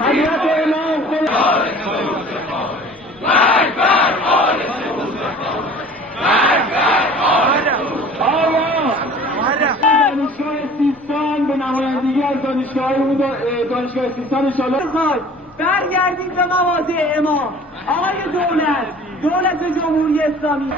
حضرت امام دانشگاه سیستان به نمایندگی از دانشگاه سیستان انشاءالله برگردید به مواضع امام. آقای دولت جمهوری اسلامی